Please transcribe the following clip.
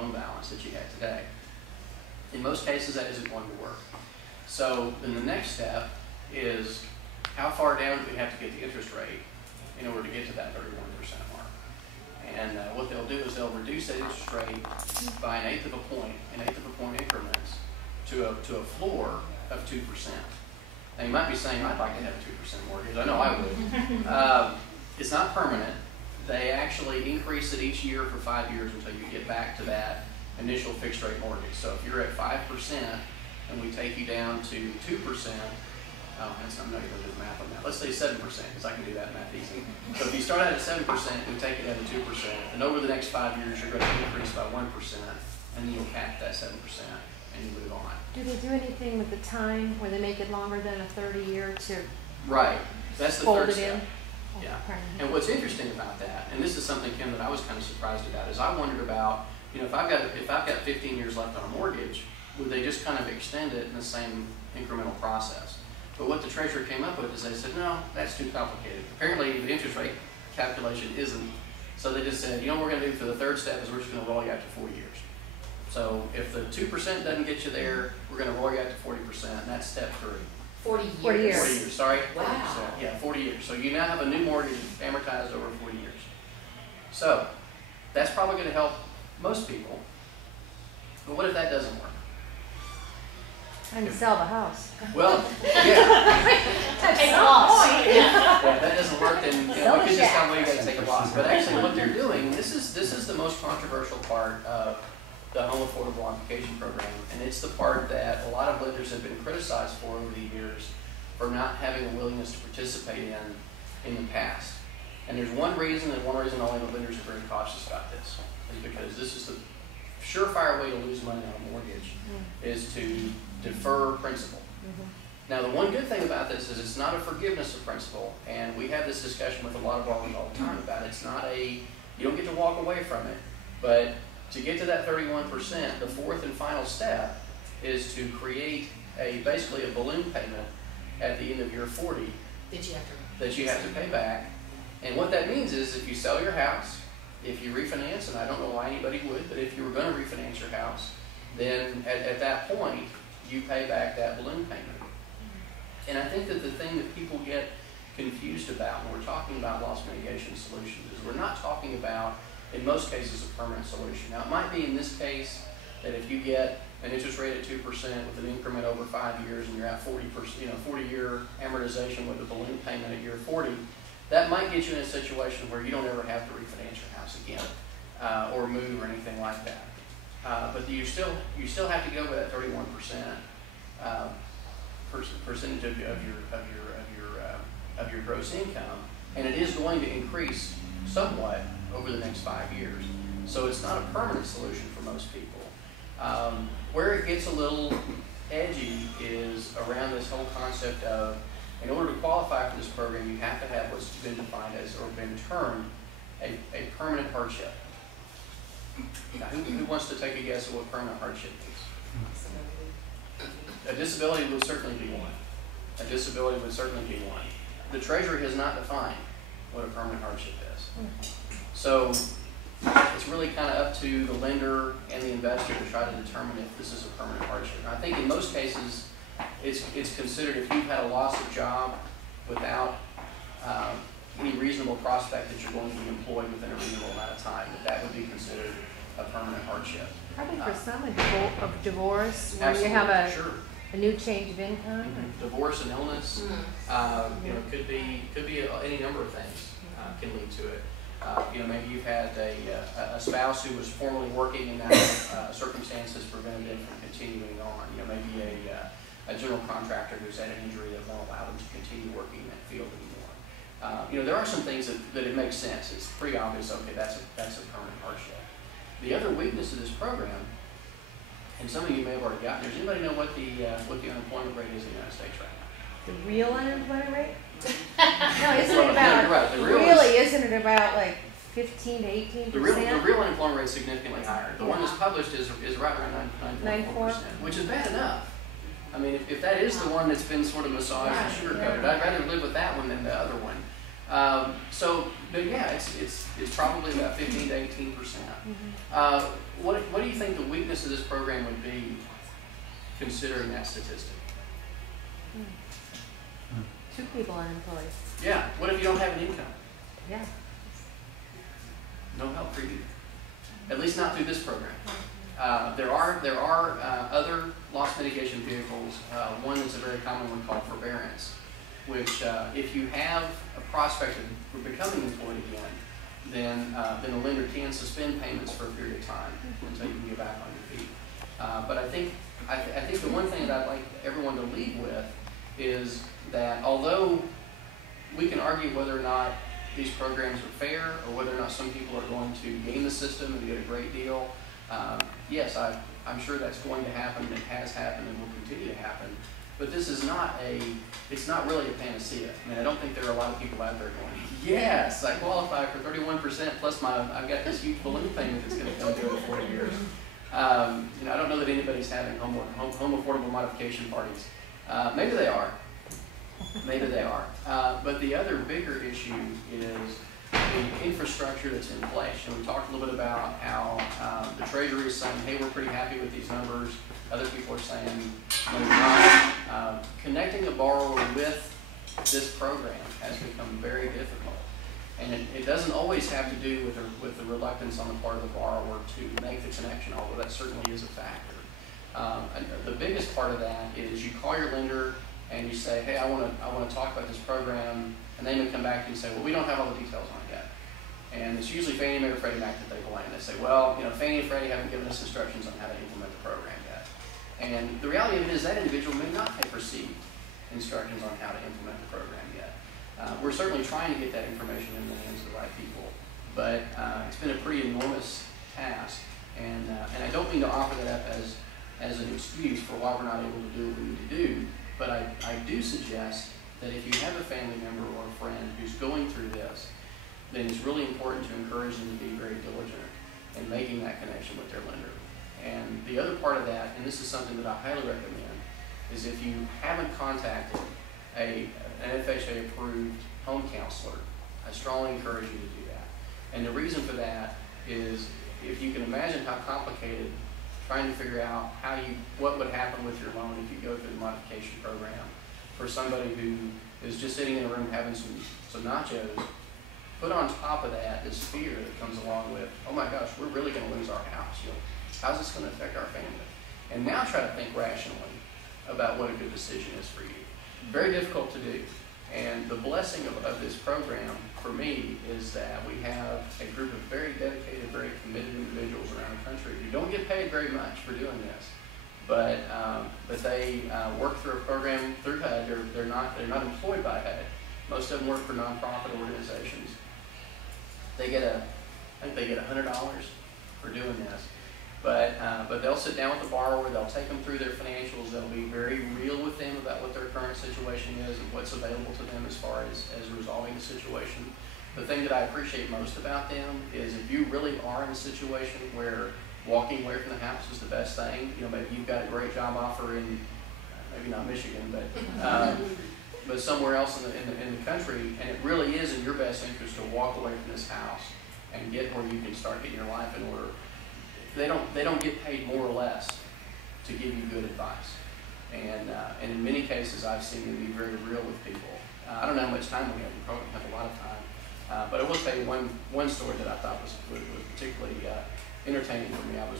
loan balance that you have today. In most cases, that isn't going to work. So then the next step is how far down do we have to get the interest rate in order to get to that 31% mark? And what they'll do is they'll reduce that interest rate by an eighth of a point increments to a floor of 2%. Now you might be saying, I'd like to have a 2% mortgage. I know I would. It's not permanent. They actually increase it each year for 5 years until you get back to that initial fixed rate mortgage. So if you're at 5% and we take you down to 2%, I'm not going to do the math on that. Let's say 7%, because I can do that math easy. So if you start out at 7%, we take it down to 2%, and over the next 5 years, you're going to increase by 1%, and then you'll cap that 7%, and you move on. Do they do anything with the time where they make it longer than a 30-year to Right. That's the fold third it step. in? Yeah. And what's interesting about that, and this is something, Kim, that I was kind of surprised about, is I wondered about, if I've got 15 years left on a mortgage, would they just kind of extend it in the same incremental process? But what the Treasury came up with is they said, no, that's too complicated. Apparently, the interest rate calculation isn't. So they just said, what we're going to do for the third step is we're just going to roll you out to 4 years. So if the 2% doesn't get you there, we're going to roll you out to 40%, and that's step 3. 40 years. 40 years, sorry. Wow. 40%. Yeah, 40 years. So you now have a new mortgage amortized over 40 years. So that's probably going to help most people. But what if that doesn't work? And sell the house. Well, yeah. Take a loss. Yeah, that doesn't work, then we could just tell you got to take a loss. But actually what they're doing, this is the most controversial part of the Home Affordable Modification Program, and it's the part that a lot of lenders have been criticized for over the years for not having a willingness to participate in the past. And there's one reason, and one reason only the lenders are very cautious about this, is because this is the surefire way to lose money on a mortgage, is to defer principal. Now, the one good thing about this is it's not a forgiveness of principal, and we have this discussion with a lot of borrowers all the time about it. It's not you don't get to walk away from it, but to get to that 31%, the fourth and final step is to create basically a balloon payment at the end of year 40 that you have to pay back. And what that means is if you sell your house, if you refinance, and I don't know why anybody would, but if you were going to refinance your house, then at that point, you pay back that balloon payment. And I think that the thing that people get confused about when we're talking about loss mitigation solutions is we're not talking about, in most cases, a permanent solution. Now, it might be in this case that if you get an interest rate at 2% with an increment over 5 years and you're at 40-year amortization with a balloon payment at year 40, that might get you in a situation where you don't ever have to refinance your house again or move or anything like that. But you still have to go with that 31% percentage of your gross income, and it is going to increase somewhat over the next 5 years. So it's not a permanent solution for most people. Where it gets a little edgy is around this whole concept of, in order to qualify for this program, you have to have what's been defined as, or been termed, a permanent hardship. Now, who wants to take a guess at what permanent hardship is? A disability would certainly be one. A disability would certainly be one. The Treasury has not defined what a permanent hardship is. So it's really kind of up to the lender and the investor to try to determine if this is a permanent hardship. And I think in most cases, it's considered if you've had a loss of job without any reasonable prospect that you're going to be employed within a reasonable amount of time, that would be considered a permanent hardship. I think for some, a divorce, where Absolutely, you have sure. a new change of income. Divorce and illness, could be any number of things can lead to it. Maybe you've had a spouse who was formerly working and now circumstances prevented them from continuing on. Maybe a general contractor who's had an injury that won't allow them to continue working in that field anymore. There are some things that it makes sense. It's pretty obvious. Okay, that's a permanent hardship. The other weakness of this program, and some of you may have already gotten, does anybody know what the unemployment rate is in the United States right now? The real unemployment rate? No, isn't it about? No, you're right. Isn't it about like 15 to 18%? The real unemployment rate is significantly higher. The one that's published is right around 9.4%, which is bad enough. I mean, if that is the one that's been sort of massaged and sugar-coated, I'd rather live with that one than the other one. But yeah, it's probably about 15 to 18%. What do you effectiveness of this program would be considering that statistic? 2 people unemployed. Yeah, what if you don't have an income? Yeah. No help for you. At least not through this program. There are other loss mitigation vehicles. One that's a very common one called forbearance, which if you have a prospect of becoming employed again, then the lender can suspend payments for a period of time until you can get back on your feet. But I think the one thing that I'd like everyone to leave with is that although we can argue whether or not these programs are fair or whether or not some people are going to game the system and get a great deal, yes, I'm sure that's going to happen, it has happened, and will continue to happen. But this is it's not really a panacea. I mean, I don't think there are a lot of people out there going, yes, I qualify for 31% plus I've got this huge balloon payment that's going to come due in 40 years. I don't know that anybody's having home affordable modification parties. Maybe they are. Maybe they are. But the other bigger issue is the infrastructure that's in place. And we talked a little bit about how the Treasury is saying, hey, we're pretty happy with these numbers. Other people are saying, no, you're not. Connecting a borrower with this program has become very difficult. And it doesn't always have to do with the reluctance on the part of the borrower to make the connection, although that certainly is a factor. The biggest part of that is you call your lender and you say, hey, I want to talk about this program, and they may come back to you and say, well, we don't have all the details on it yet. And it's usually Fannie Mae or Freddie Mac that they blame. They say, well, Fannie and Freddie haven't given us instructions on how to implement the program yet. And the reality of it is that individual may not have received instructions on how to implement the program yet. We're certainly trying to get that information in the hands of the right people, but it's been a pretty enormous task. And I don't mean to offer that up as an excuse for why we're not able to do what we need to do, but I do suggest that if you have a family member or a friend who's going through this, then it's really important to encourage them to be very diligent in making that connection with their lender. And the other part of that, and this is something that I highly recommend, is if you haven't contacted an FHA-approved home counselor, I strongly encourage you to do that. And the reason for that is if you can imagine how complicated trying to figure out what would happen with your loan if you go through the modification program for somebody who is just sitting in a room having some nachos, put on top of that this fear that comes along with, oh my gosh, we're really going to lose our house. How's this going to affect our family? And now try to think rationally about what a good decision is for you. Very difficult to do. And the blessing of this program for me is that we have a group of very dedicated, very committed individuals around the country who don't get paid very much for doing this, but they work through a program through HUD. They're not employed by HUD. Most of them work for nonprofit organizations. I think they get $100 for doing this. But they'll sit down with the borrower, they'll take them through their financials, they'll be very real with them about what their current situation is and what's available to them as far as resolving the situation. The thing that I appreciate most about them is if you really are in a situation where walking away from the house is the best thing, maybe you've got a great job offer in, maybe not Michigan, but somewhere else in the country, and it really is in your best interest to walk away from this house and get where you can start getting your life in order. They don't get paid more or less to give you good advice, and in many cases I've seen them be very real with people. I don't know how much time we have. We probably have a lot of time, but I will tell you one story that I thought was particularly entertaining for me. I was